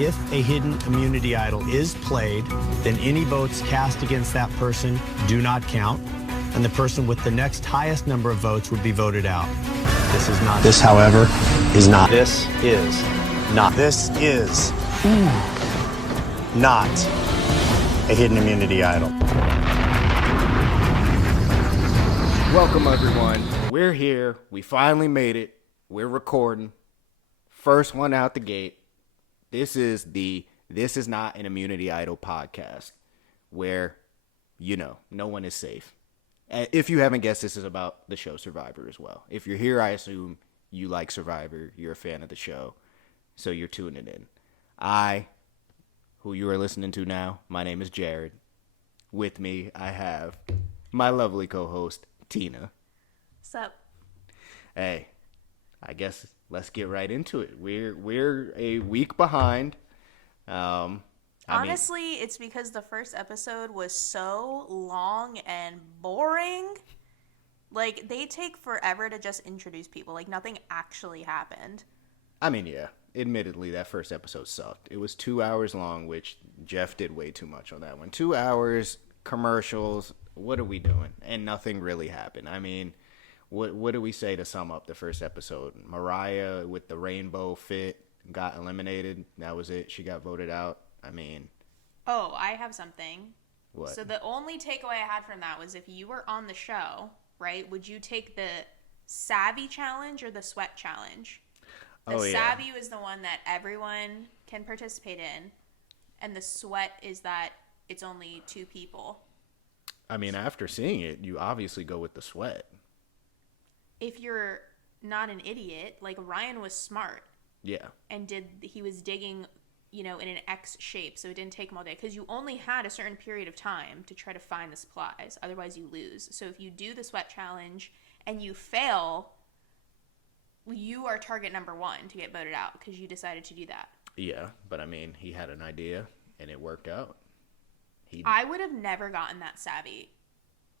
if a hidden immunity idol is played, then any votes cast against that person do not count, and the person with the next highest number of votes would be voted out. This is not. This, however, is not. This is not. This is not a hidden immunity idol. Welcome, everyone. We're here. We finally made it. We're recording. First one out the gate. This is Not an Immunity Idol podcast, where, no one is safe. If you haven't guessed, this is about the show Survivor as well. If you're here, I assume you like Survivor. You're a fan of the show, so you're tuning in. Who you are listening to now, my name is Jared. With me, I have my lovely co-host, Tina. Sup? Hey, I guess let's get right into it. We're a week behind. Honestly, it's because the first episode was so long and boring. Like, they take forever to just introduce people. Like, nothing actually happened. Yeah. Admittedly, that first episode sucked. It was 2 hours long, which Jeff did way too much on that one. 2 hours, commercials, what are we doing? And nothing really happened. What do we say to sum up the first episode? Mariah with the rainbow fit got eliminated. That was it. She got voted out. Oh, I have something. What? So the only takeaway I had from that was if you were on the show, right, would you take the Savvy challenge or the Sweat challenge? The Savvy was the one that everyone can participate in, and the Sweat is that it's only 2 people. After seeing it, you obviously go with the Sweat. If you're not an idiot, like Ryan was smart. Yeah. And he was digging, in an X shape, so it didn't take him all day. Because you only had a certain period of time to try to find the supplies. Otherwise, you lose. So if you do the Sweat challenge and you fail, you are target number 1 to get voted out because you decided to do that. Yeah, but he had an idea and it worked out. I would have never gotten that Savvy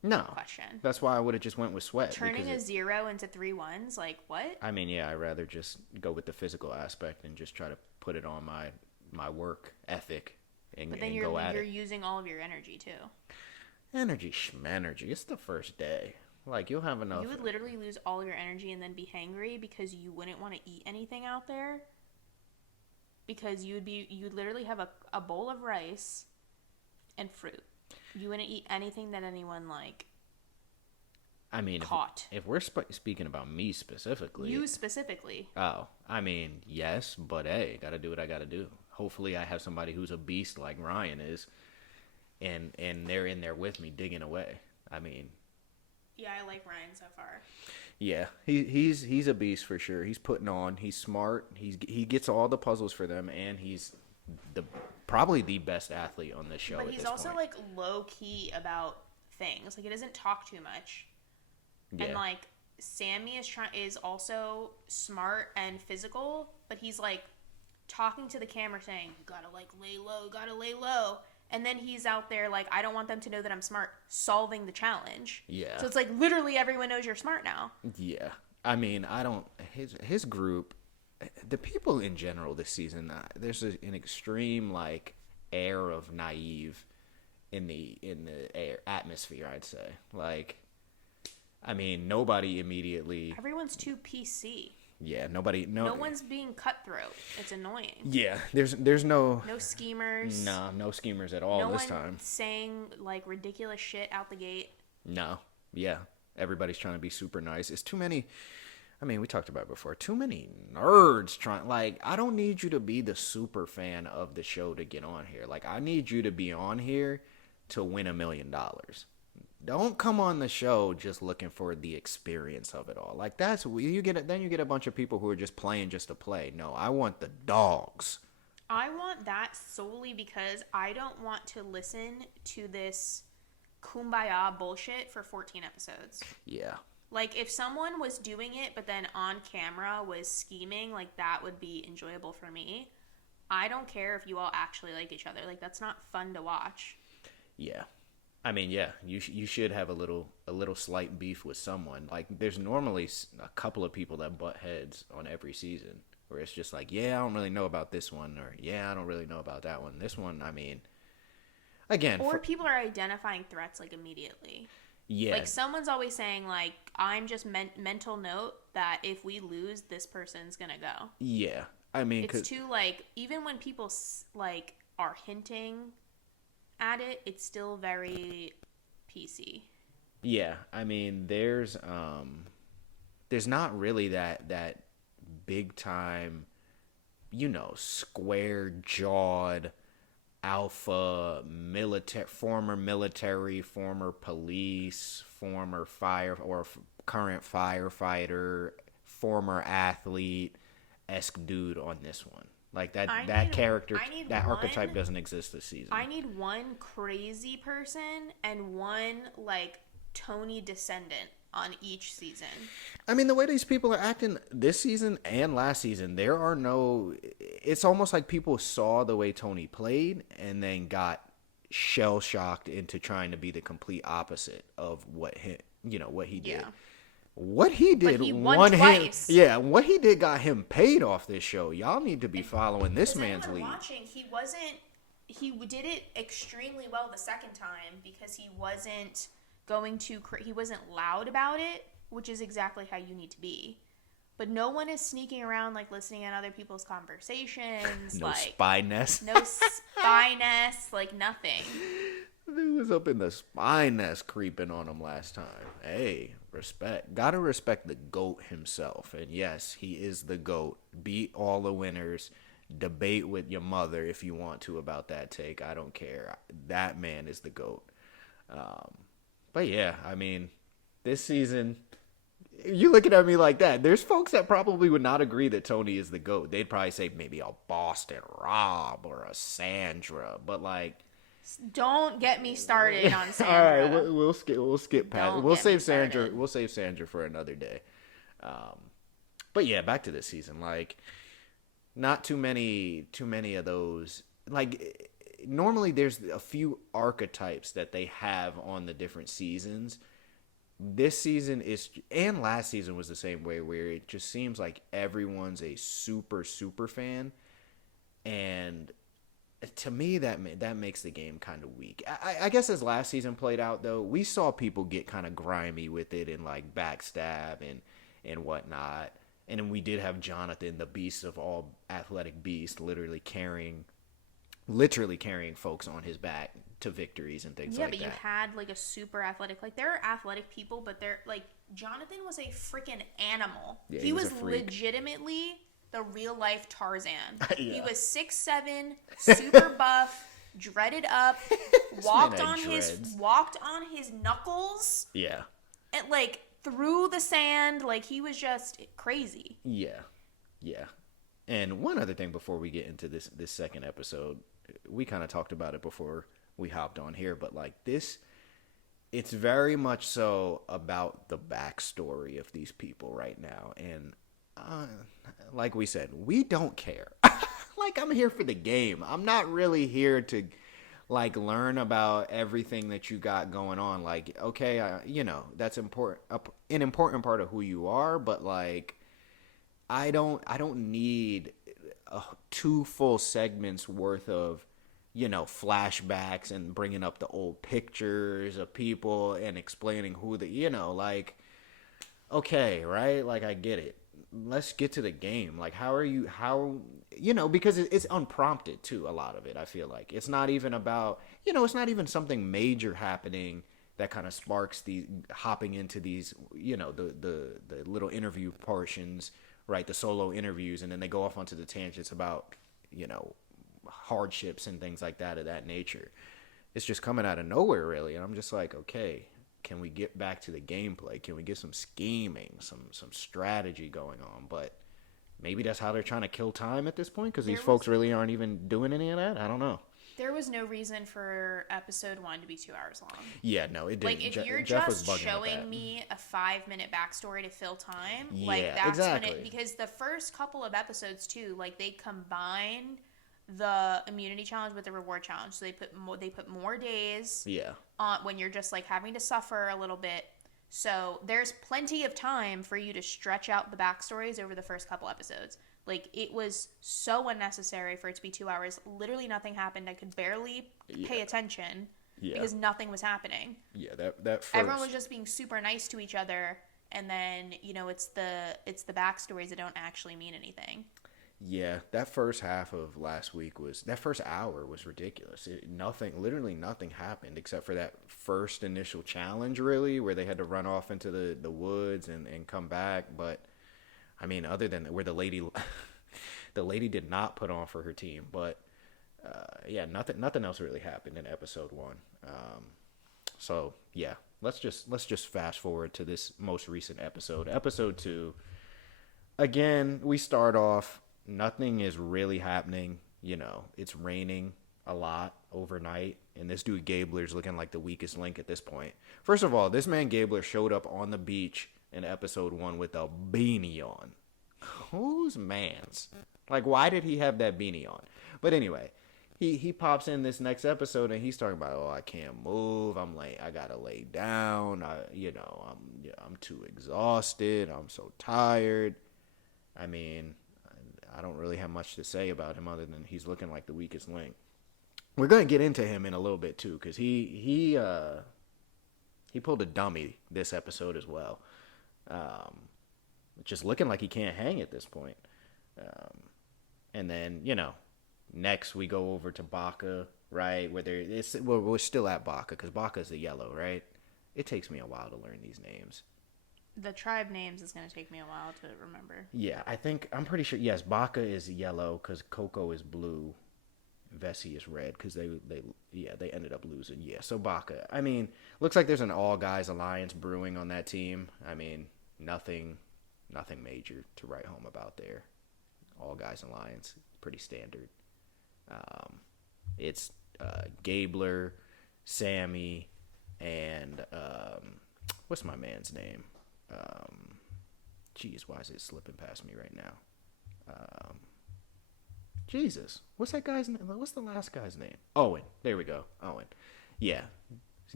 question. That's why I would have just went with Sweat. Turning a 0 into 3 1s, like what? I'd rather just go with the physical aspect and just try to put it on my work ethic and, but then go at it. You're using all of your energy too. Energy schmenergy. It's the first day. Like, you'll have enough. You would literally lose all your energy and then be hangry because you wouldn't want to eat anything out there. Because you'd literally have a bowl of rice and fruit. You wouldn't eat anything that anyone caught. If we're speaking about me specifically. You specifically. Oh, yes, but hey, gotta do what I gotta do. Hopefully I have somebody who's a beast like Ryan is, and they're in there with me digging away. Yeah, I like Ryan so far. Yeah, he's a beast for sure. He's putting on. He's smart. He gets all the puzzles for them, and he's probably the best athlete on this show. But he's also low key about things. He doesn't talk too much. Yeah. And Sammy is also smart and physical, but he's talking to the camera saying, "Gotta lay low, gotta lay low." And then he's out there I don't want them to know that I'm smart, solving the challenge. Yeah. So it's literally everyone knows you're smart now. Yeah. I don't. His group, the people in general this season, there's an extreme air of naive in the atmosphere. I'd say nobody immediately. Everyone's too PC. Yeah, no one's being cutthroat. It's annoying. Yeah, there's no schemers. No schemers at all this time. No one saying ridiculous shit out the gate. No, yeah, everybody's trying to be super nice. It's too many. We talked about it before. Too many nerds trying. I don't need you to be the super fan of the show to get on here. I need you to be on here to win $1 million. Don't come on the show just looking for the experience of it all. That's you get it. Then you get a bunch of people who are just playing just to play. No, I want the dogs. I want that solely because I don't want to listen to this kumbaya bullshit for 14 episodes. Yeah. If someone was doing it, but then on camera was scheming, that would be enjoyable for me. I don't care if you all actually like each other. That's not fun to watch. Yeah. Yeah, you should have a little slight beef with someone. There's normally a couple of people that butt heads on every season. where it's just like, yeah, I don't really know about this one, or yeah, I don't really know about that one. This one, I mean, again, or people are identifying threats like immediately. Yeah. Like someone's always saying like, I'm just mental note that if we lose, this person's gonna go. Yeah. I mean, it's too like, even when people like are hinting at it, it's still very PC. Yeah. I mean, there's not really that big time, square jawed alpha former military, former police, former current firefighter, former athlete-esque dude on this one. Like that archetype doesn't exist this season. I need one crazy person and one like Tony descendant on each season. I mean, the way these people are acting this season and last season, it's almost like people saw the way Tony played and then got shell-shocked into trying to be the complete opposite of what he did. Yeah. What he did, he won twice. What he did got him paid off this show. Y'all need to be following this man's lead. Watching, he did it extremely well the second time because he wasn't he wasn't loud about it, which is exactly how you need to be. But no one is sneaking around like listening at other people's conversations. No spy nest. No spy nest, like nothing. Dude was up in the spy nest creeping on him last time. Hey, respect. Gotta respect the GOAT himself. And yes, he is the GOAT. Beat all the winners. Debate with your mother if you want to about that take. I don't care. That man is the GOAT. But yeah, I mean, this season, you looking at me like that, there's folks that probably would not agree that Tony is the GOAT. They'd probably say maybe a Boston Rob or a Sandra, but like, don't get me started on Sandra. All right, we'll skip past. We'll save Sandra. We'll save Sandra for another day. But yeah, back to this season. Like, not too many of those. Like, normally there's a few archetypes that they have on the different seasons. This season and last season was the same way, where it just seems like everyone's a super fan, and to me that makes the game kind of weak. I guess as last season played out, though, we saw people get kind of grimy with it and like backstab and whatnot, and then we did have Jonathan, the beast of all athletic beasts, literally carrying folks on his back to victories and things like that. Yeah, but you had like a super athletic, like there are athletic people, but they're like, Jonathan was a freaking animal. Yeah, he was legitimately the real life Tarzan. Yeah. He was 6'7", super buff, dreaded up, walked on his knuckles. Yeah. And like through the sand, like he was just crazy. Yeah. Yeah. And one other thing before we get into this second episode, we kind of talked about it before we hopped on here, but like this, it's very much so about the backstory of these people right now. And like we said, we don't care. Like, I'm here for the game. I'm not really here to like learn about everything that you got going on. Like, okay, that's important, an important part of who you are, but like, I don't need 2 full segments worth of, flashbacks and bringing up the old pictures of people and explaining who like, okay, right? Like, I get it. Let's get to the game. Like, because it's unprompted too, a lot of it, I feel like. It's not even about, it's not even something major happening that kind of sparks the hopping into these, the little interview portions, right, the solo interviews, and then they go off onto the tangents about, hardships and things like that of that nature. It's just coming out of nowhere, really, and I'm just like, okay, can we get back to the gameplay? Can we get some scheming, some strategy going on? But maybe that's how they're trying to kill time at this point, because these folks really aren't even doing any of that. I don't know. There was no reason for episode 1 to be 2 hours long. Yeah, no, it didn't. Like, if you're just showing me a 5-minute backstory to fill time, like, that's exactly when because the first couple of episodes, too, like, they combined the immunity challenge with the reward challenge. So they put more days on when you're just, like, having to suffer a little bit. So there's plenty of time for you to stretch out the backstories over the first couple episodes. Like, it was so unnecessary for it to be 2 hours. Literally nothing happened. I could barely pay attention because nothing was happening. Yeah, that first... Everyone was just being super nice to each other, and then, you know, it's the backstories that don't actually mean anything. Yeah, that first half of last week that first hour was ridiculous. Literally nothing happened except for that first initial challenge, really, where they had to run off into the woods and come back. But, I mean, other than where the lady did not put on for her team. But, yeah, nothing else really happened in episode 1. So, yeah, let's just fast forward to this most recent episode. Episode 2, again, we start off... Nothing is really happening. You know, it's raining a lot overnight, and this dude Gabler's looking like the weakest link at this point. First of all, this man Gabler showed up on the beach in episode 1 with a beanie on. Whose man's? Like, why did he have that beanie on? But anyway, he pops in this next episode, and he's talking about, oh, I can't move. I gotta lay down. I'm too exhausted. I'm so tired. I mean... I don't really have much to say about him other than he's looking like the weakest link. We're going to get into him in a little bit too, because he pulled a dummy this episode as well. Just looking like he can't hang at this point. And then, you know, next we go over to Baka, right? We're still at Baka because Baka is the yellow, right? It takes me a while to learn these names. The tribe names is going to take me a while to remember. Yeah, I'm pretty sure, yes, Baka is yellow because Coco is blue. Vessi is red because they ended up losing. Yeah, so Baka. I mean, looks like there's an all-guys alliance brewing on that team. I mean, nothing major to write home about there. All-guys alliance, pretty standard. It's Gabler, Sammy, and what's my man's name? Jeez, why is it slipping past me right now? Jesus, what's that guy's name? What's the last guy's name? Owen. There we go. Owen. Yeah.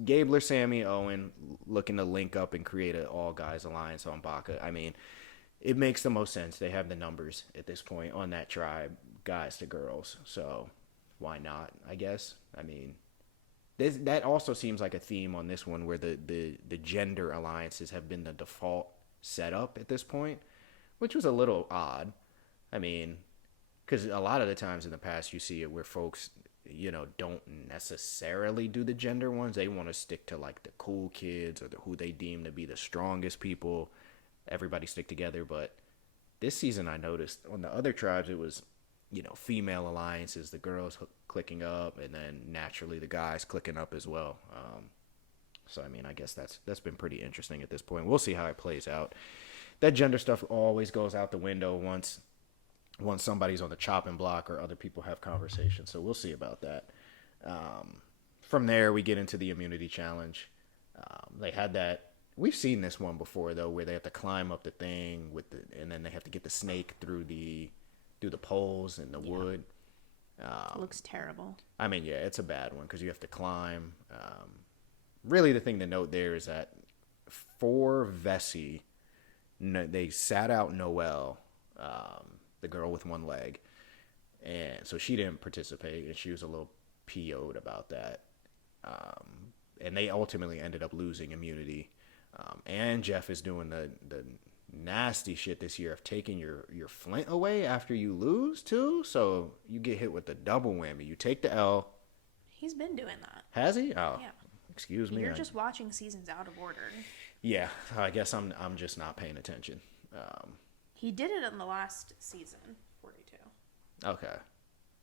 Gabler, Sammy, Owen looking to link up and create an all-guys alliance on Baka. I mean, it makes the most sense. They have the numbers at this point on that tribe, guys to girls. So why not, I guess? I mean, that also seems like a theme on this one where the gender alliances have been the default setup at this point, which was a little odd. I mean, because a lot of the times in the past you see it where folks, you know, don't necessarily do the gender ones. They want to stick to like the cool kids or who they deem to be the strongest people. Everybody stick together. But this season I noticed on the other tribes it was, you know, female alliances, the girls clicking up, and then naturally the guys clicking up as well. So, I mean, I guess that's been pretty interesting at this point. We'll see how it plays out. That gender stuff always goes out the window once somebody's on the chopping block or other people have conversations. So we'll see about that. From there, we get into the immunity challenge. They had that. We've seen this one before, though, where they have to climb up the thing and then they have to get the snake through the poles and the wood. Looks terrible. I mean, yeah, it's a bad one because you have to climb. Really, the thing to note there is that for Vessi, they sat out Noelle, the girl with one leg, and so she didn't participate, and she was a little PO'd about that. And they ultimately ended up losing immunity. And Jeff is doing the nasty shit this year of taking your flint away after you lose too, so you get hit with the double whammy. You take the L. He's been doing that. Has he? Oh, yeah. Excuse me. You're just watching seasons out of order. Yeah, I guess I'm just not paying attention. He did it in the last season, 42. Okay,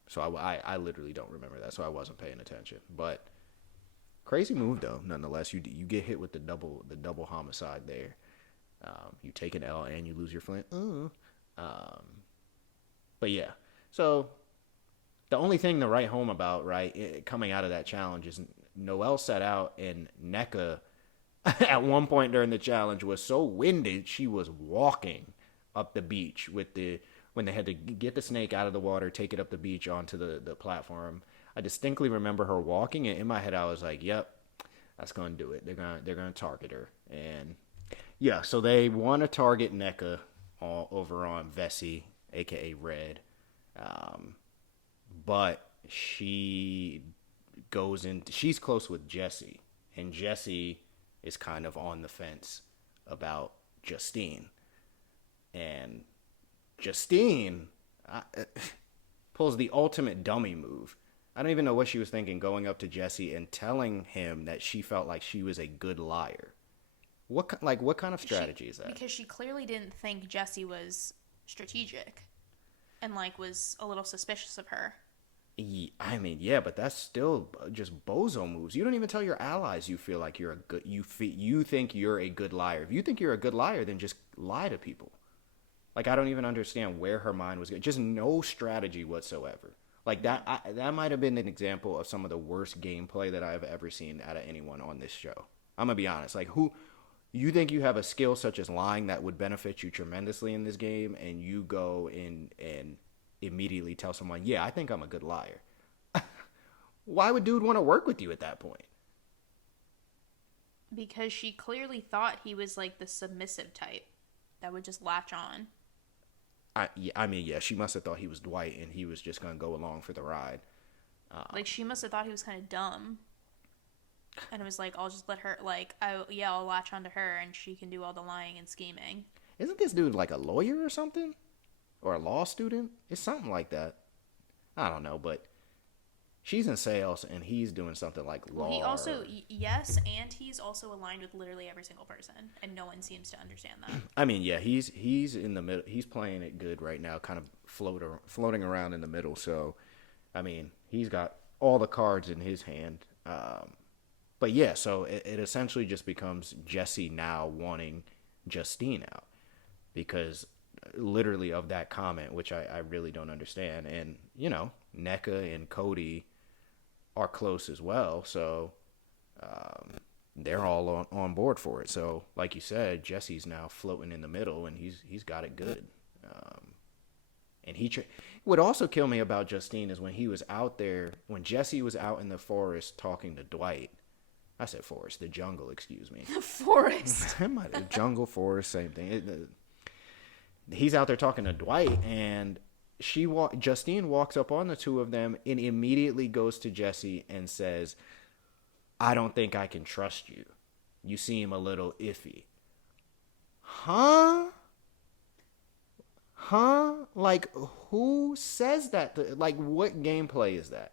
so I literally don't remember that, so I wasn't paying attention. But crazy move though, nonetheless. You get hit with the double homicide there. You take an L and you lose your flint. But yeah, so the only thing to write home about, right, coming out of that challenge is Noelle sat out, and NECA at one point during the challenge was so winded she was walking up the beach when they had to get the snake out of the water, take it up the beach onto the platform. I distinctly remember her walking, and in my head I was like, yep, that's going to do it. They're going to target her. And yeah, so they want to target NECA all over on Vessi, aka Red. But she's close with Jesse, and Jesse is kind of on the fence about Justine. And Justine pulls the ultimate dummy move. I don't even know what she was thinking, going up to Jesse and telling him that she felt like she was a good liar. What kind of strategy is that? Because she clearly didn't think Jesse was strategic, and like was a little suspicious of her. I mean, yeah, but that's still just bozo moves. You don't even tell your allies you feel like you're a good. You think you're a good liar. If you think you're a good liar, then just lie to people. Like, I don't even understand where her mind was going. Just no strategy whatsoever. Like that might have been an example of some of the worst gameplay that I've ever seen out of anyone on this show. I'm gonna be honest. Like, who you think you have a skill such as lying that would benefit you tremendously in this game, and you go in and immediately tell someone, yeah, I think I'm a good liar. Why would dude want to work with you at that point? Because she clearly thought he was like the submissive type that would just latch on. I mean, she must have thought he was Dwight and he was just going to go along for the ride. Like, she must have thought he was kind of dumb. And it was like, I'll just let her, like, I'll latch onto her and she can do all the lying and scheming. Isn't this dude like a lawyer or something? Or a law student? It's something like that. I don't know, but she's in sales and he's doing something like law. He also, yes, and he's also aligned with literally every single person, and no one seems to understand that. I mean, yeah, he's in the middle. He's playing it good right now, kind of floating around in the middle. So, I mean, he's got all the cards in his hand. But yeah, so it essentially just becomes Jesse now wanting Justine out because literally of that comment, which I really don't understand. And, you know, NECA and Cody are close as well, so they're all on board for it. So, like you said, Jesse's now floating in the middle, and he's got it good. And what also killed me about Justine is when he was out there, when Jesse was out in the forest talking to Dwight. I said forest, the jungle, excuse me. The forest. Jungle, forest, same thing. He's out there talking to Dwight, and Justine walks up on the two of them and immediately goes to Jesse and says, I don't think I can trust you. You seem a little iffy. Huh? Like, who says that? Like, what gameplay is that?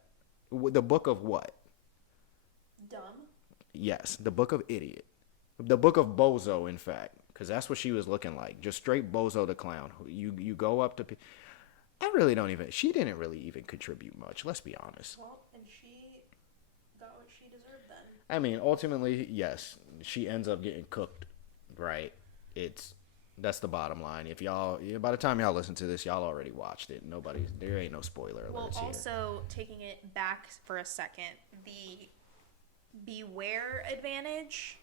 The book of what? Dumb. Yes, the book of idiot. The book of bozo, in fact. Because that's what she was looking like. Just straight bozo the clown. You go up to... She didn't really even contribute much, let's be honest. Well, and she got what she deserved then. I mean, ultimately, yes, she ends up getting cooked, right? That's the bottom line. If by the time y'all listen to this, y'all already watched it. There ain't no spoiler alerts well, here. also, taking it back for a second, the beware advantage...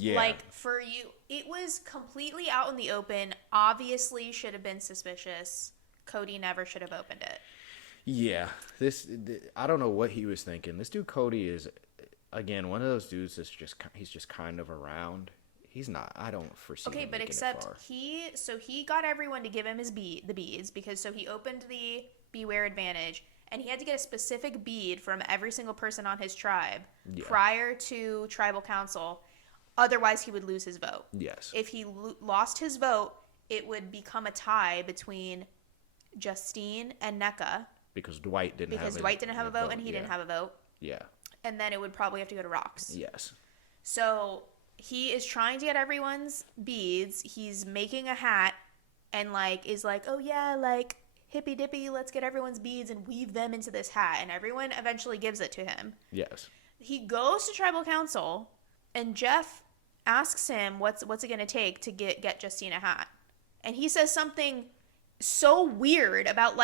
Yeah. Like, for you, it was completely out in the open. Obviously should have been suspicious. Cody never should have opened it. Yeah. I don't know what he was thinking. This dude Cody is, again, one of those dudes that's he's just kind of around. He's not, I don't foresee him but making except it far. he got everyone to give him the beads because he opened the beware advantage and he had to get a specific bead from every single person on his tribe prior to tribal council. Otherwise, he would lose his vote. Yes. If he lost his vote, it would become a tie between Justine and NECA. Because Dwight didn't have a vote and he didn't have a vote. Yeah. And then it would probably have to go to Rox. Yes. So he is trying to get everyone's beads. He's making a hat and is like, oh yeah, like hippy dippy, let's get everyone's beads and weave them into this hat. And everyone eventually gives it to him. Yes. He goes to tribal council and Jeff asks him what's it going to take to get Justine a hat. And he says something so weird about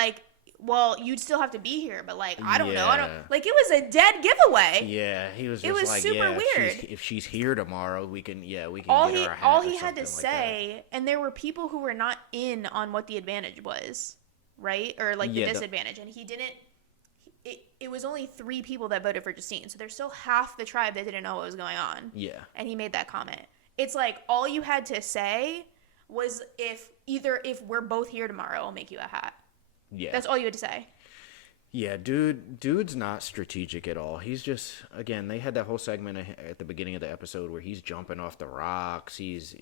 well, you'd still have to be here, but I don't know. It was a dead giveaway. Yeah, he was just it was super weird. If she's here tomorrow, we can get her a hat. All he had to say, and there were people who were not in on what the advantage was, right? Or the disadvantage. And he didn't, it was only 3 people that voted for Justine. So there's still half the tribe that didn't know what was going on. Yeah. And he made that comment. It's all you had to say was if we're both here tomorrow, I'll make you a hat. Yeah. That's all you had to say. Yeah, dude's not strategic at all. He's just, again, they had that whole segment at the beginning of the episode where he's jumping off the rocks, he's,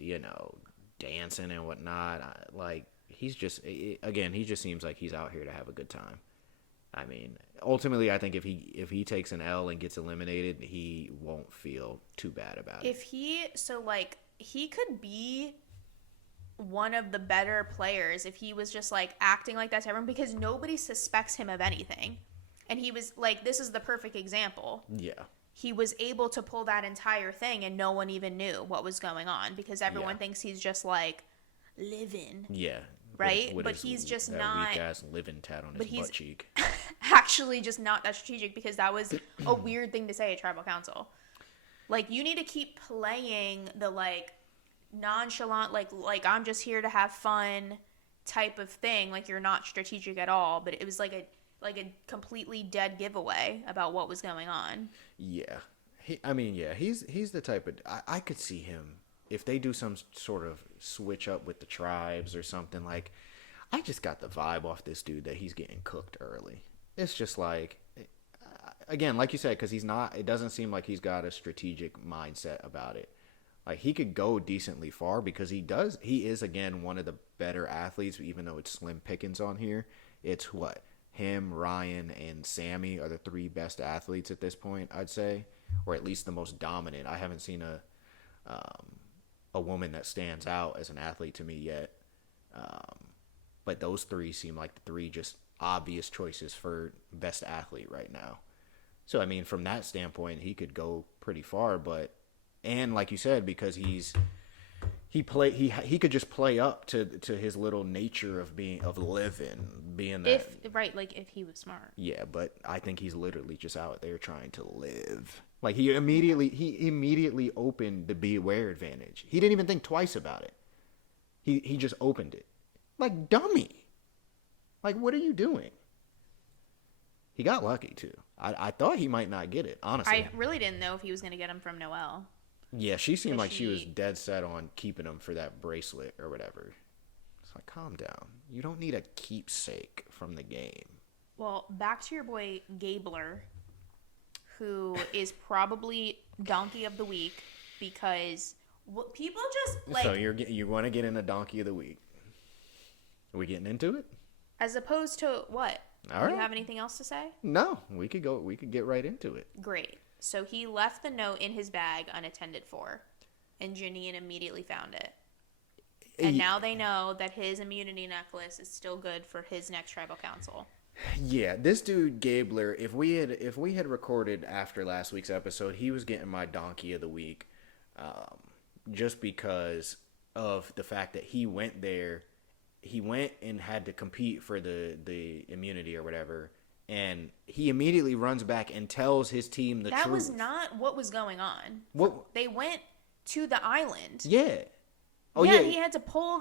dancing and whatnot. Like, he's just, again, he just seems like he's out here to have a good time. I mean, ultimately, I think if he takes an L and gets eliminated, he won't feel too bad about it. He could be one of the better players if he was just like acting like that to everyone, because nobody suspects him of anything. And he was like, this is the perfect example. Yeah. He was able to pull that entire thing and no one even knew what was going on because everyone thinks he's just like living. Yeah. Right? But he's just not. Weak ass living tat on his butt cheek. Actually just not that strategic, because that was a weird thing to say at Tribal Council. Like, you need to keep playing the like nonchalant, like I'm just here to have fun type of thing. Like, you're not strategic at all. But it was like a completely dead giveaway about what was going on. Yeah. He's the type of, I could see him if they do some sort of switch up with the tribes or something. Like, I just got the vibe off this dude that he's getting cooked early. It's just like, again, like you said, because it doesn't seem like he's got a strategic mindset about it. Like, he could go decently far because he is, again, one of the better athletes, even though it's slim pickings on here. It's him, Ryan, and Sammy are the three best athletes at this point, I'd say, or at least the most dominant. I haven't seen a woman that stands out as an athlete to me yet. But those three seem like the three just obvious choices for best athlete right now. So, I mean, from that standpoint, he could go pretty far, and like you said, because he could just play up to his little nature of being that. If he was smart. Yeah, but I think he's literally just out there trying to live. Like, he immediately opened the be aware advantage. He didn't even think twice about it. He just opened it. Like, dummy. Like, what are you doing? He got lucky too. I thought he might not get it, honestly. I really didn't know if he was going to get him from Noelle. Yeah, she seemed like she was dead set on keeping him for that bracelet or whatever. It's like, calm down. You don't need a keepsake from the game. Well, back to your boy Gabler, who is probably Donkey of the Week, because people just like. So you want to get in a Donkey of the Week? Are we getting into it? As opposed to what? All Do right. you have anything else to say? No, we could get right into it. Great. So he left the note in his bag unattended for, and Janine immediately found it. And now they know that his immunity necklace is still good for his next tribal council. Yeah, this dude Gabler, if we had recorded after last week's episode, he was getting my Donkey of the Week, just because of the fact that he went there. He went and had to compete for the immunity or whatever, and he immediately runs back and tells his team the truth. That was not what was going on. What? They went to the island. Yeah. Oh yeah, he had to pull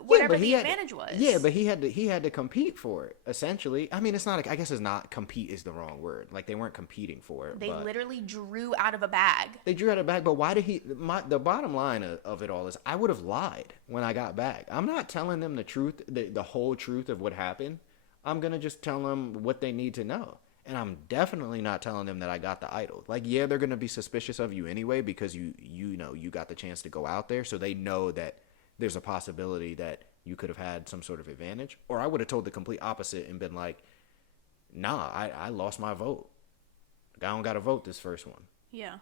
whatever the advantage was. Yeah, but he had to compete for it, essentially. I mean, it's not. I guess it's not. Compete is the wrong word. Like, they weren't competing for it. They literally drew out of a bag. They drew out of a bag, but why did he? The bottom line of it all is, I would have lied when I got back. I'm not telling them the truth, the whole truth of what happened. I'm gonna just tell them what they need to know. And I'm definitely not telling them that I got the idol. Like, yeah, they're going to be suspicious of you anyway because you got the chance to go out there. So they know that there's a possibility that you could have had some sort of advantage. Or I would have told the complete opposite and been like, nah, I lost my vote. I don't got to vote this first one. Yeah.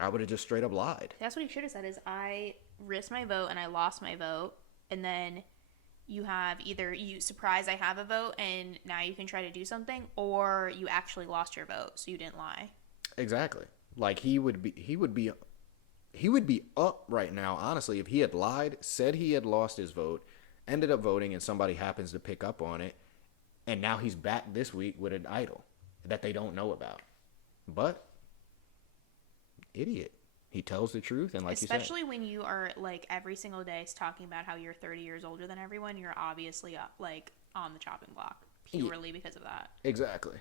I would have just straight up lied. That's what he should have said, is I risked my vote and I lost my vote. And then you have either you surprise I have a vote and now you can try to do something, or you actually lost your vote so you didn't lie. Exactly. Like, he would be up right now, honestly, if he had lied, said he had lost his vote, ended up voting, and somebody happens to pick up on it, and now he's back this week with an idol that they don't know about. But idiot. He tells the truth, and like you said, especially when you are like every single day talking about how you're 30 years older than everyone, you're obviously like on the chopping block purely because of that. Exactly.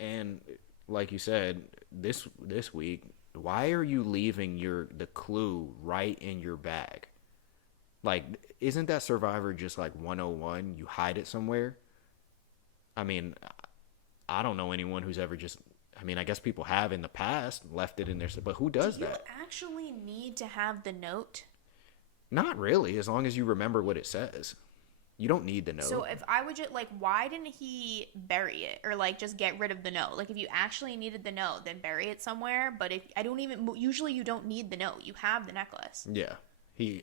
And like you said, this week, why are you leaving the clue right in your bag? Like, isn't that Survivor just like 101? You hide it somewhere? I mean, I don't know anyone who's ever just, I mean, I guess people have in the past left it in there, but who does that? Do you actually need to have the note? Not really, as long as you remember what it says. You don't need the note. So if I would just, like, why didn't he bury it? Or, like, just get rid of the note? Like, if you actually needed the note, then bury it somewhere. But if, usually you don't need the note. You have the necklace. Yeah.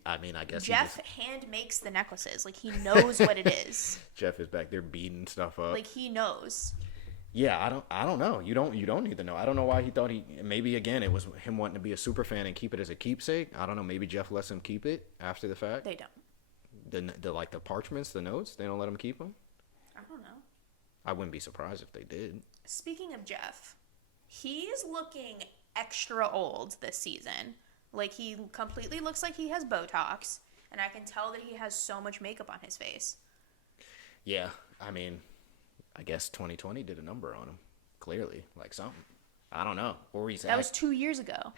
I guess Jeff hand makes the necklaces. Like, he knows what it is. Jeff is back there beating stuff up. Like, he knows. Yeah, I don't know. You don't need to know. I don't know why he thought maybe again it was him wanting to be a super fan and keep it as a keepsake. I don't know. Maybe Jeff lets him keep it after the fact. They don't. The like the parchments, the notes, they don't let him keep them. I don't know. I wouldn't be surprised if they did. Speaking of Jeff, he's looking extra old this season. Like, he completely looks like he has Botox, and I can tell that he has so much makeup on his face. Yeah, I mean, I guess 2020 did a number on him. Clearly, like something. I don't know. Or he's that was 2 years ago.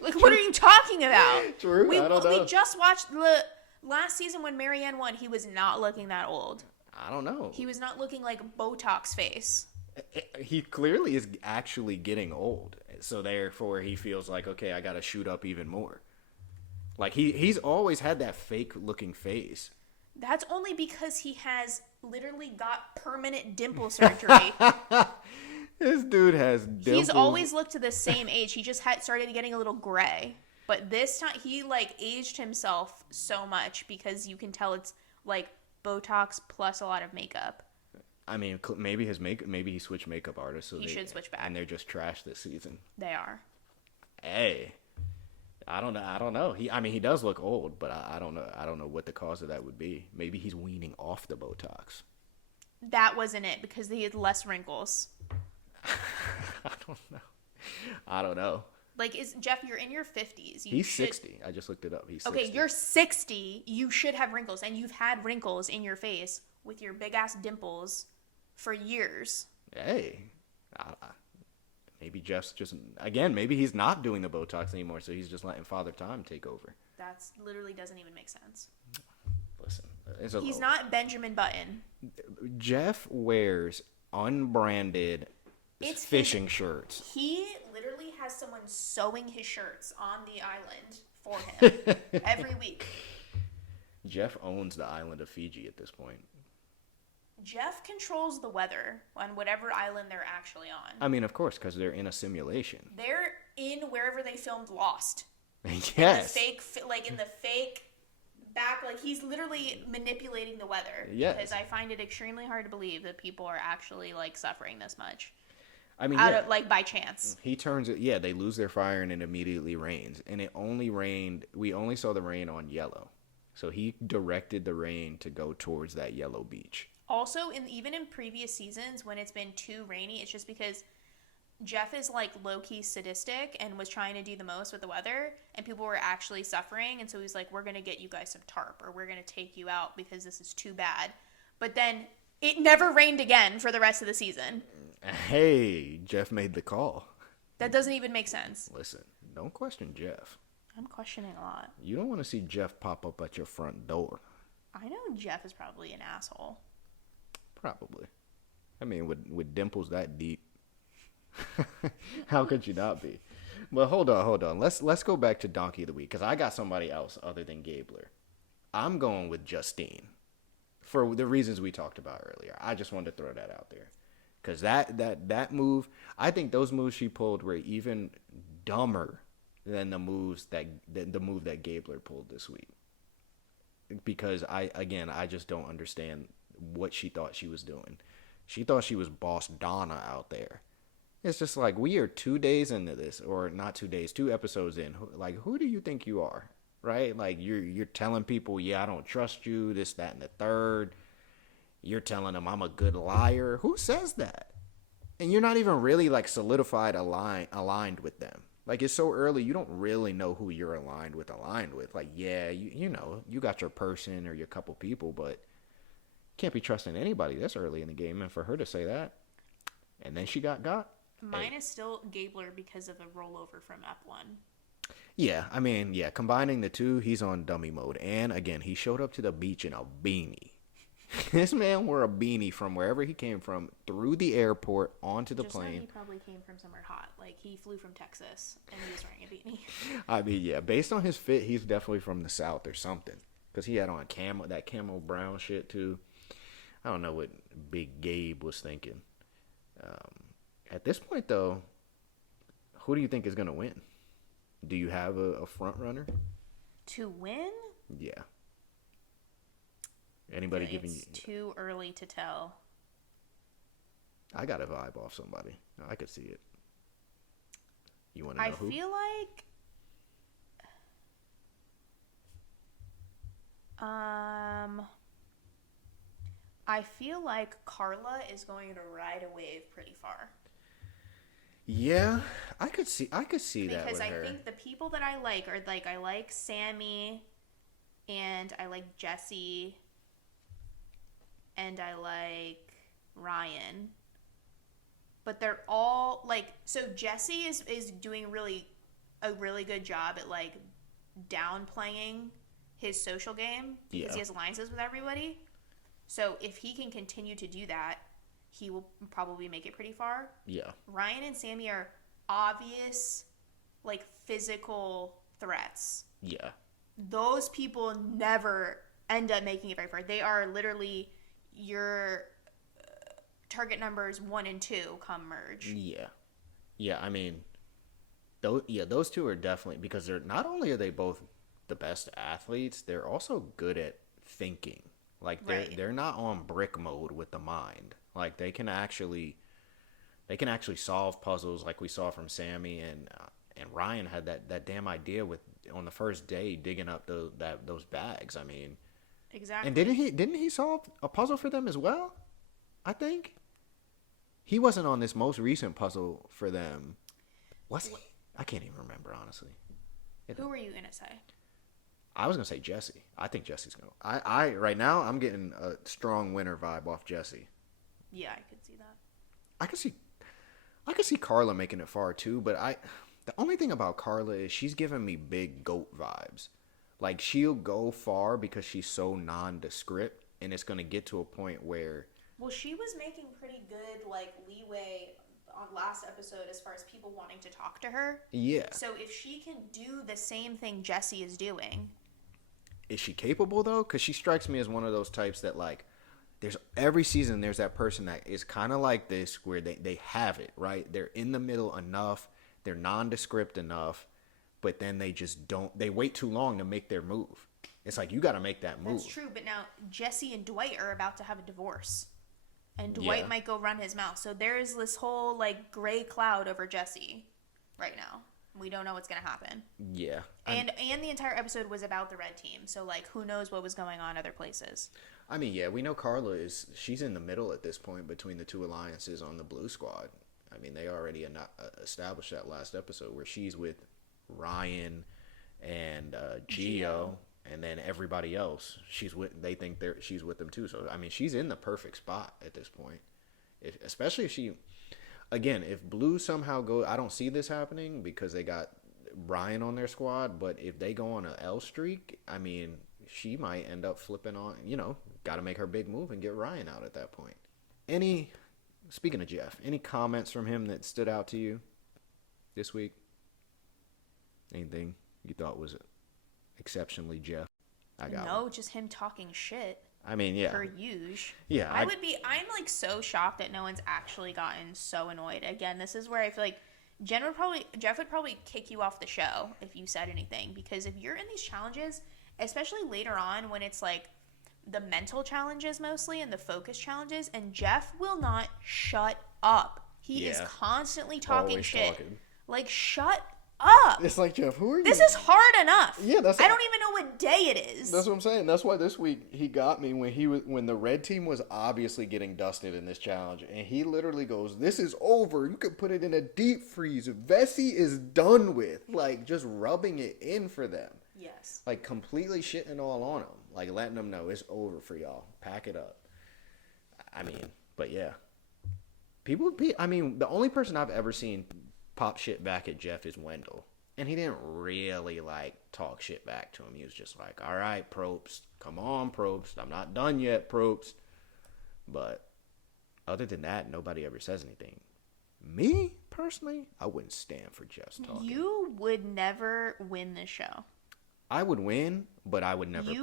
Like, what are you talking about? True. I don't know. We just watched the last season when Marianne won. He was not looking that old. I don't know. He was not looking like Botox face. He clearly is actually getting old. So therefore he feels like, okay, I got to shoot up even more. Like he's always had that fake looking face. That's only because he has literally got permanent dimple surgery. This dude has dimples. He's always looked to the same age. He just started getting a little gray. But this time he like aged himself so much because you can tell it's like Botox plus a lot of makeup. I mean, maybe he switched makeup artists. So he should switch back. And they're just trash this season. They are. Hey, I don't know. He does look old, but I don't know. I don't know what the cause of that would be. Maybe he's weaning off the Botox. That wasn't it because he had less wrinkles. I don't know. Like, Jeff, you're in your 50s. He's 60. I just looked it up. He's 60. Okay, you're 60. You should have wrinkles, and you've had wrinkles in your face with your big-ass dimples for years. Hey, maybe Jeff's just, again, maybe he's not doing the Botox anymore, so he's just letting Father Time take over. That literally doesn't even make sense. Listen, he's not Benjamin Button. Jeff wears unbranded fishing shirts. He literally has someone sewing his shirts on the island for him every week. Jeff owns the island of Fiji at this point. Jeff controls the weather on whatever island they're actually on. I mean, of course, because they're in a simulation. They're in wherever they filmed Lost. Yes. In the fake back, like he's literally manipulating the weather. Yes. Because I find it extremely hard to believe that people are actually like suffering this much. I mean, by chance. He turns it. Yeah, they lose their fire and it immediately rains. And it only rained. We only saw the rain on yellow. So he directed the rain to go towards that yellow beach. Also, even in previous seasons, when it's been too rainy, it's just because Jeff is like low-key sadistic and was trying to do the most with the weather, and people were actually suffering, and so he's like, we're going to get you guys some tarp, or we're going to take you out because this is too bad. But then it never rained again for the rest of the season. Hey, Jeff made the call. That doesn't even make sense. Listen, don't question Jeff. I'm questioning a lot. You don't want to see Jeff pop up at your front door. I know Jeff is probably an asshole. Probably. I mean, with dimples that deep, how could you not be? But hold on. Let's go back to Donkey of the Week, because I got somebody else other than Gabler. I'm going with Justine for the reasons we talked about earlier. I just wanted to throw that out there, because that move, I think those moves she pulled were even dumber than the move that Gabler pulled this week. Because I just don't understand what she thought she was doing. She thought she was Boss Donna out there. It's just like, we are 2 days into this, or not 2 days, 2 episodes in. Like, who do you think you are, right? Like, you're telling people, yeah, I don't trust you, this, that, and the third. You're telling them I'm a good liar. Who says that? And you're not even really like solidified aligned with them. Like, it's so early, you don't really know who you're aligned with. Like, yeah, you know, you got your person or your couple people, but can't be trusting anybody this early in the game. And for her to say that, and then she got. Mine is still Gabler because of the rollover from F1. Yeah, I mean, yeah, combining the two, he's on dummy mode. And again, he showed up to the beach in a beanie. This man wore a beanie from wherever he came from, through the airport, onto the Just know plane. he probably came from somewhere hot. Like, he flew from Texas, and he was wearing a beanie. I mean, yeah, based on his fit, he's definitely from the South or something. Because he had on that camo brown shit, too. I don't know what Big Gabe was thinking. At this point, though, who do you think is going to win? Do you have a front runner? To win? Yeah. Anybody giving you? It's too early to tell. I got a vibe off somebody. I could see it. You want to know who? I feel like... I feel like Carla is going to ride a wave pretty far. Yeah, I could see that Because with her. I think the people that I like are like, I like Sammy, and I like Jesse, and I like Ryan. But they're all like, so Jesse is doing a really good job at like downplaying his social game because he has alliances with everybody. So if he can continue to do that, he will probably make it pretty far. Yeah. Ryan and Sammy are obvious, like, physical threats. Yeah. Those people never end up making it very far. They are literally your target numbers 1 and 2 come merge. Yeah. Yeah, I mean, those two are definitely, because they're not only are they both the best athletes, they're also good at thinking. Like they're not on brick mode with the mind. Like they can actually solve puzzles, like we saw from Sammy and Ryan had that damn idea with on the first day digging up those bags. I mean, exactly. And didn't he solve a puzzle for them as well? I think he wasn't on this most recent puzzle for them. Was he? I can't even remember, honestly. Who were you gonna say? I was gonna say Jesse. I think Jesse's gonna. I right now I'm getting a strong winner vibe off Jesse. Yeah, I could see that. I could see Carla making it far too, but the only thing about Carla is she's giving me big goat vibes. Like she'll go far because she's so nondescript, and it's gonna get to a point where. Well, she was making pretty good like leeway on last episode as far as people wanting to talk to her. Yeah. So if she can do the same thing Jesse is doing. Is she capable though? Because she strikes me as one of those types that like, there's every season there's that person that is kind of like this where they have it, right? They're in the middle enough, they're nondescript enough, but then they just they wait too long to make their move. It's like, you got to make that move. That's true, but now Jesse and Dwight are about to have a divorce. And Dwight might go run his mouth. So there's this whole like gray cloud over Jesse right now. We don't know what's going to happen. Yeah. And the entire episode was about the red team. So like who knows what was going on other places. I mean, yeah, we know Carla she's in the middle at this point between the two alliances on the blue squad. I mean, they already established that last episode where she's with Ryan and Gio, and then everybody else they think she's with them too. So I mean, she's in the perfect spot at this point. Especially if she, again, if Blue somehow I don't see this happening because they got Ryan on their squad, but if they go on an L streak, I mean, she might end up flipping on, got to make her big move and get Ryan out at that point. Speaking of Jeff, any comments from him that stood out to you this week? Anything you thought was exceptionally Jeff? Just him talking shit. I mean, yeah. Per usual. Yeah. I'm like so shocked that no one's actually gotten so annoyed. Again, this is where I feel like Jeff would probably kick you off the show if you said anything, because if you're in these challenges, especially later on when it's like the mental challenges mostly and the focus challenges, and Jeff will not shut up. He is constantly talking Always shit. talking. Like, shut up. It's like, Jeff, who are you? This is hard enough. Yeah, I don't even know what day it is. That's what I'm saying. That's why this week he got me when the red team was obviously getting dusted in this challenge, and he literally goes, "This is over. You could put it in a deep freeze. Vessi is done with." Like, just rubbing it in for them. Yes. Like, completely shitting all on them. Like, letting them know it's over for y'all. Pack it up. I mean, but yeah. The only person I've ever seen pop shit back at Jeff is Wendell. And he didn't really, like, talk shit back to him. He was just like, all right, Probst. Come on, Probst. I'm not done yet, Probst. But other than that, nobody ever says anything. Me, personally, I wouldn't stand for Jeff's talking. You would never win this show. I would win, but I would never play.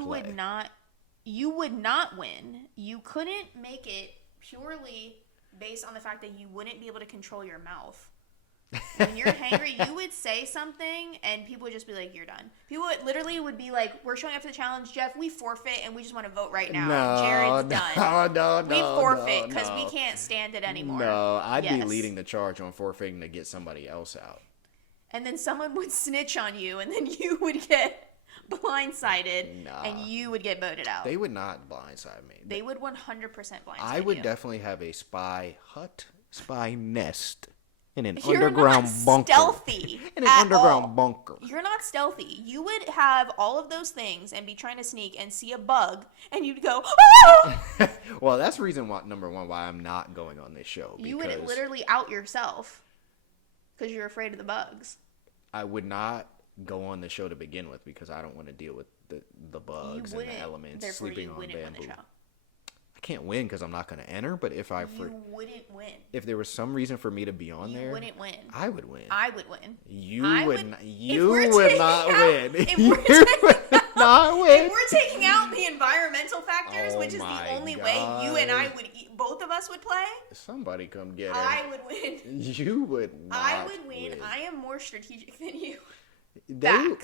You would not win. You couldn't make it purely based on the fact that you wouldn't be able to control your mouth. When you're hangry, you would say something and people would just be like, you're done. People would be like, we're showing up to the challenge, Jeff, we forfeit and we just want to vote right now. Jared's done. No, we forfeit because we can't stand it anymore. No, I'd be leading the charge on forfeiting to get somebody else out. And then someone would snitch on you and then you would get blindsided and you would get voted out. They would not blindside me. They would 100% blindside I would you. definitely have a spy nest. In an You're underground not bunker. Stealthy. In an underground bunker. You're not stealthy. You would have all of those things and be trying to sneak and see a bug and you'd go, ah! Well, that's reason number one why I'm not going on this show. You would literally out yourself because you're afraid of the bugs. I would not go on the show to begin with because I don't want to deal with the bugs and the elements. Sleeping on bamboo. I can't win because I'm not going to enter, but if you wouldn't win. If there was some reason for me to be on there, you wouldn't win. I would win. I would win. You would not win. You would not win. If we're taking out the environmental factors, which is the only way you and I would, both of us would play. Somebody come get her. I would win. You would not. I would win. I am more strategic than you. You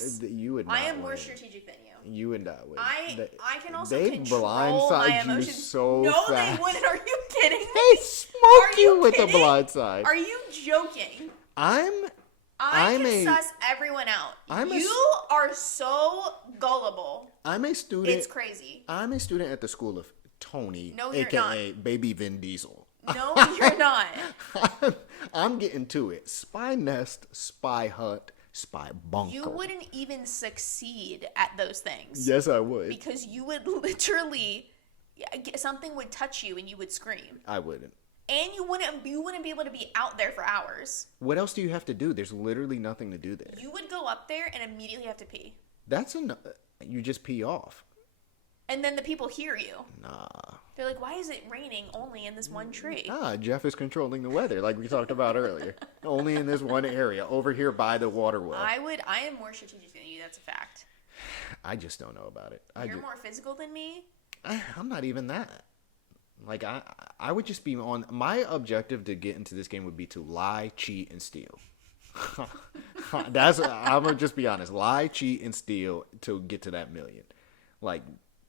would not. I am more strategic than you. You would not win. I can also they control blindside my you emotions. so no, fast. they wouldn't. Are you kidding me? They smoke you with kidding? a blindside. Are you joking? I can suss everyone out. You are so gullible. I'm a student. It's crazy. I'm a student at the school of Tony, no, you're aka not. Baby Vin Diesel. No, you're not. I'm getting to it. Spy nest, spy hut, spy bunker. You wouldn't even succeed at those things. Yes, I would. Because you would literally, something would touch you and you would scream. I wouldn't. And you wouldn't be able to be out there for hours. What else do you have to do? There's literally nothing to do there. You would go up there and immediately have to pee. That's enough. You just pee off. And then the people hear you. Nah. They're like, why is it raining only in this one tree? Jeff is controlling the weather like we talked about earlier. Only in this one area, over here by the water well. I am more strategic than you, that's a fact. I just don't know about it. You're more physical than me? I'm not even that. Like, I would just be on... My objective to get into this game would be to lie, cheat, and steal. I'm going to just be honest. Lie, cheat, and steal to get to that million. Like...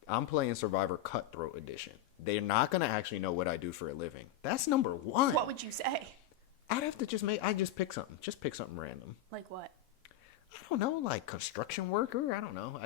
I'm playing Survivor Cutthroat Edition. They're not going to actually know what I do for a living. That's number one. What would you say? I'd have to I'd just pick something. Just pick something random. Like what? I don't know, like construction worker? I don't know.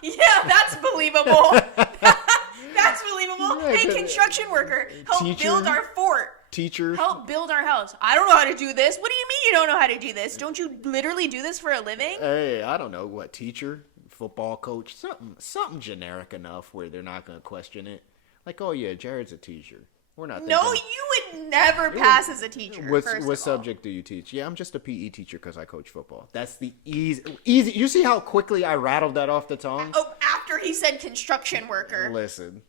Yeah, that's believable. That's believable. Yeah, hey, construction worker, help build our fort. Teacher. Help build our house. I don't know how to do this. What do you mean you don't know how to do this? Don't you literally do this for a living? Hey, I don't know. What, teacher? Football coach, something generic enough where they're not going to question it. Like, oh yeah, Jared's a teacher. We're not. No, you would never pass as a teacher. What subject do you teach? Yeah, I'm just a PE teacher because I coach football. That's the easy. You see how quickly I rattled that off the tongue? Oh, after he said construction worker. Listen.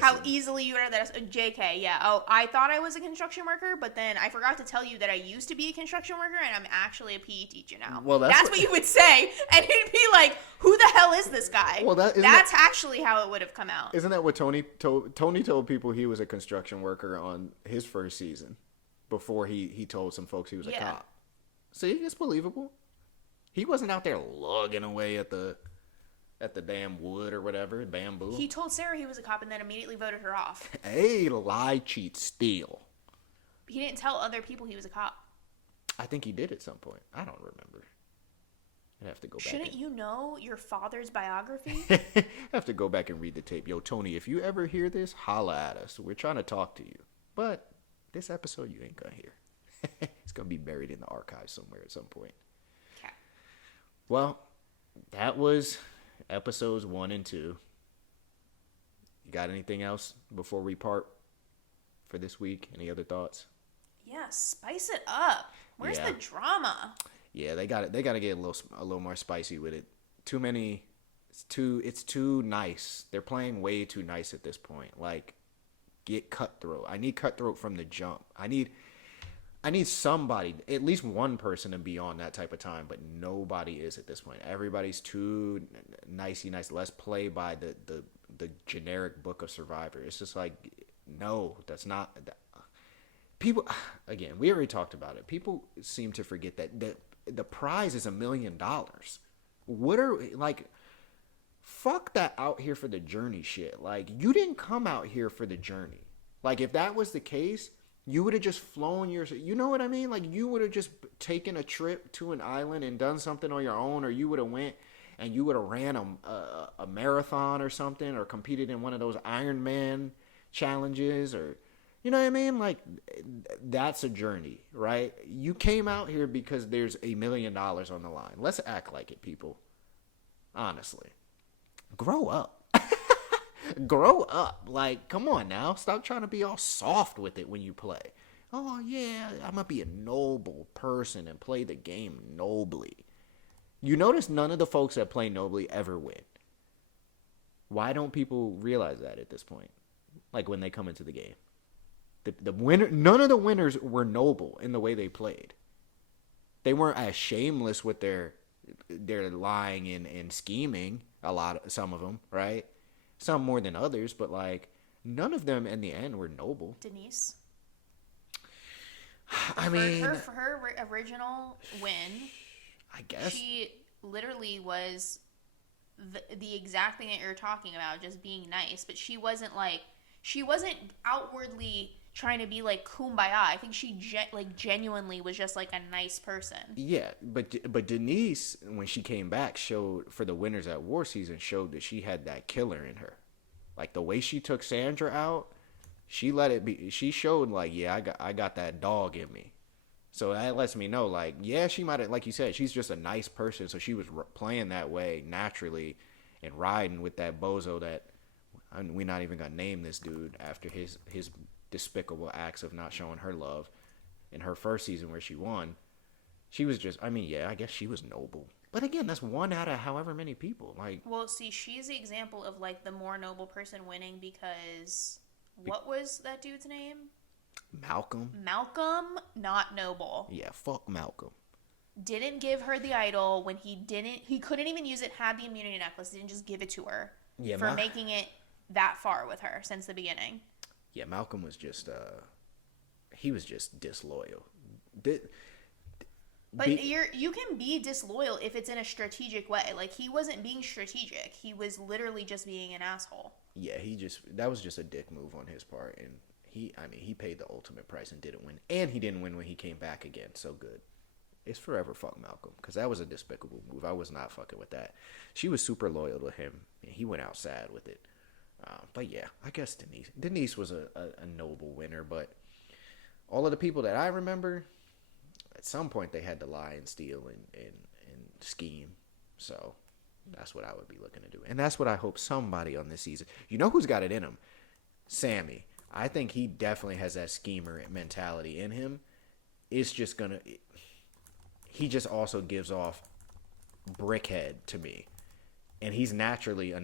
How easily you are that. JK, yeah. Oh, I thought I was a construction worker, but then I forgot to tell you that I used to be a construction worker and I'm actually a PE teacher now. Well, that's what you would say, and he'd be like, "Who the hell is this guy?" Well, that's actually how it would have come out. Isn't that what Tony told people he was a construction worker on his first season before he told some folks he was a cop? See, it's believable. He wasn't out there lugging away at the damn wood or whatever, bamboo. He told Sarah he was a cop and then immediately voted her off. Hey, lie, cheat, steal. He didn't tell other people he was a cop. I think he did at some point. I don't remember. I'd have to go back. Shouldn't you know your father's biography? I have to go back and read the tape. Yo, Tony, if you ever hear this, holla at us. We're trying to talk to you. But this episode you ain't gonna hear. It's gonna be buried in the archives somewhere at some point. Okay. Well, that was... episodes 1 and 2. You got anything else before we part for this week? Any other thoughts? Yeah, spice it up. Where's the drama? Yeah, they got to get a little more spicy with it. Too many. It's too nice. They're playing way too nice at this point. Like, get cutthroat. I need cutthroat from the jump. I need somebody, at least one person, to be on that type of time, but nobody is at this point. Everybody's too nicey nice. Let's play by the generic book of Survivor. It's just like, no, that's not. People, again, we already talked about it. People seem to forget that the prize is $1 million. What are, like, fuck that out here for the journey shit. Like, you didn't come out here for the journey. Like, if that was the case, you would have just flown you know what I mean? Like, you would have just taken a trip to an island and done something on your own, or you would have went and you would have ran a marathon or something, or competed in one of those Ironman challenges, or, you know what I mean? Like, that's a journey, right? You came out here because there's $1 million on the line. Let's act like it, people. Honestly. Grow up. Grow up. Like, come on now. Stop trying to be all soft with it when you play. Oh, yeah, I'm going to be a noble person and play the game nobly. You notice none of the folks that play nobly ever win. Why don't people realize that at this point? Like, when they come into the game. The winner, none of the winners were noble in the way they played. They weren't as shameless with their lying and scheming. Some of them, right? Some more than others, but like, none of them in the end were noble. Denise. I mean, for her original win, I guess she literally was the exact thing that you're talking about, just being nice. But she wasn't outwardly trying to be like kumbaya. I think she genuinely was just like a nice person. Yeah, but Denise, when she came back, showed, for the Winners at War season, showed that she had that killer in her. Like, the way she took Sandra out, she let it be. She showed, like, yeah, I got that dog in me. So that lets me know, like, yeah, she might have, like you said, she's just a nice person. So she was playing that way naturally and riding with that bozo that, we're not even gonna name this dude after his despicable acts of not showing her love in her first season where she won. She was just, I mean, yeah, I guess she was noble. But again, that's one out of however many people. Like, well, see, she's the example of like the more noble person winning, because what was that dude's name? Malcolm, not noble. Yeah, fuck Malcolm. Didn't give her the idol when he couldn't even use it, had the immunity necklace, didn't just give it to her. Yeah, for making it that far with her since the beginning. Yeah, Malcolm was just, he was just disloyal. But you can be disloyal if it's in a strategic way. Like, he wasn't being strategic. He was literally just being an asshole. Yeah, that was just a dick move on his part. And he paid the ultimate price and didn't win. And he didn't win when he came back again. So good. It's forever fuck Malcolm, because that was a despicable move. I was not fucking with that. She was super loyal to him, and he went out sad with it. But yeah, I guess Denise was a noble winner, but all of the people that I remember, at some point they had to lie and steal and scheme. So that's what I would be looking to do. And that's what I hope somebody on this season, you know who's got it in him? Sammy. I think he definitely has that schemer mentality in him. It's just he just also gives off brickhead to me. And he's naturally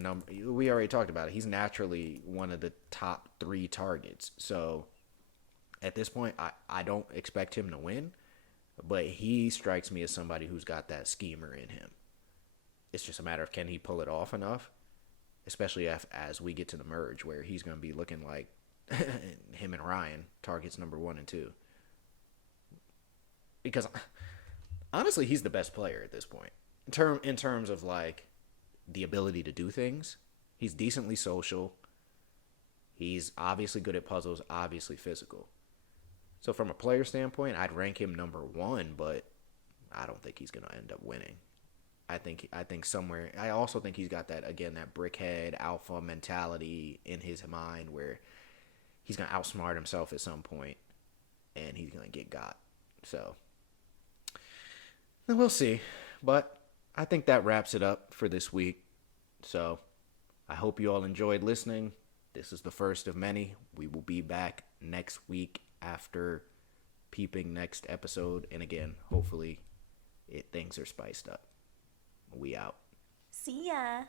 we already talked about it. He's naturally one of the top 3 targets. So at this point, I don't expect him to win, but he strikes me as somebody who's got that schemer in him. It's just a matter of, can he pull it off enough? Especially as we get to the merge, where he's going to be looking like him and Ryan, targets number 1 and 2. Because honestly, he's the best player at this point. In terms of like the ability to do things, he's decently social. He's obviously good at puzzles, obviously physical. So from a player standpoint, I'd rank him number 1, but I don't think he's going to end up winning. I think somewhere, I also think he's got that, again, that brickhead alpha mentality in his mind where he's going to outsmart himself at some point and he's going to get got. So we'll see. But I think that wraps it up for this week. So I hope you all enjoyed listening. This is the first of many. We will be back next week after peeping next episode. And again, hopefully things are spiced up. We out. See ya.